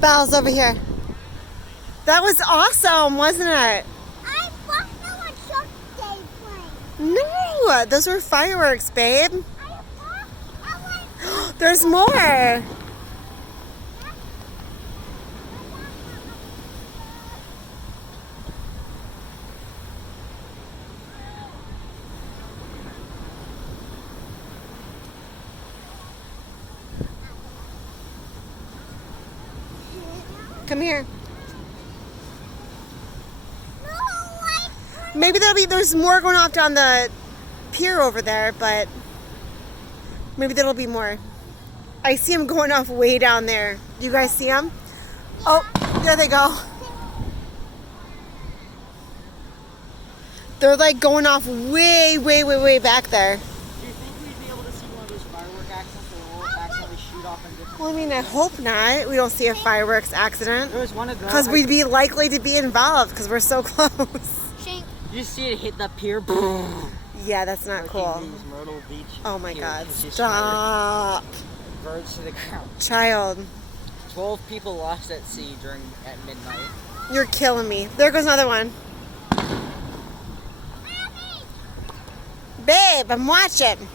Belle's over here. That was awesome, wasn't it? I thought that was Shark Day plane. No, those were fireworks, babe. I thought There's more. Come here. Maybe there's more going off down the pier over there, but maybe there'll be more. I see them going off way down there. Do you guys see them? Oh, there they go. They're like going off way, way, way, way back there. Do you think we'd be able to see one of those firework accidents where we'll accidentally shoot off in different... Well, I mean, I hope not. We don't see a fireworks accident. There was one of those. Because we'd be likely to be involved because we're so close. You see it hit the pier? Yeah, that's not cool. Myrtle Beach Oh my pier. God, It's just stop. birds to the ground. Child, 12 people lost at sea at midnight. you're killing me. There goes another one. Babe, I'm watching.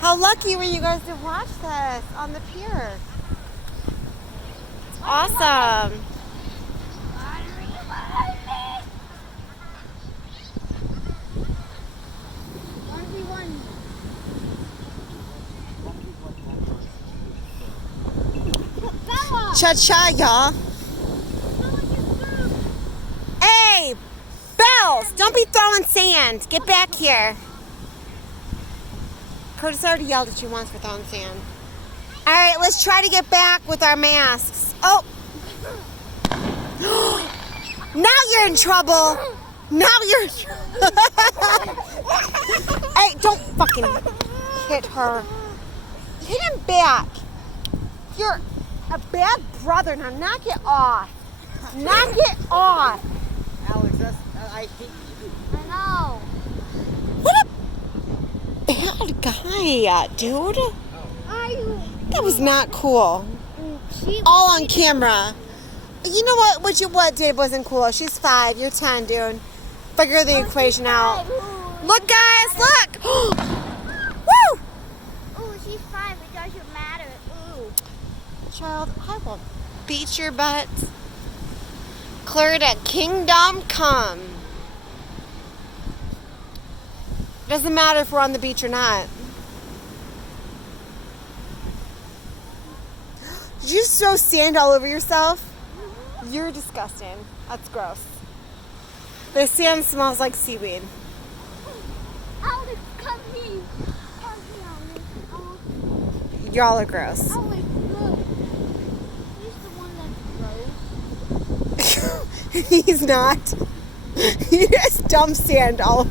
How lucky were you guys to watch this on the pier? It's awesome. Cha-cha, y'all. Hey, Bells, don't be throwing sand. Get back here. Curtis already yelled at you once for throwing sand. All right, let's try to get back with our masks. Oh. Now you're in trouble. Now you're... Hey, don't fucking hit her. Hit him back. You're a bad brother. Now knock it off. Knock it off. Alex, I hate you. I know. What a bad guy, dude. That was not cool. All on camera. You know what Dave wasn't cool. She's 5, you're 10, dude. Figure the equation out. Look, guys, look. Woo! Ooh, she's 5 because you're mad at it. Ooh. Child, I will beat your butt. Clear to kingdom come. Doesn't matter if we're on the beach or not. Did you just throw sand all over yourself? You're disgusting. That's gross. The sand smells like seaweed. Alex, come here. Come here, Alex. Y'all are gross. Alex, look. He's the one that's gross. He's not. He just dumps sand all over.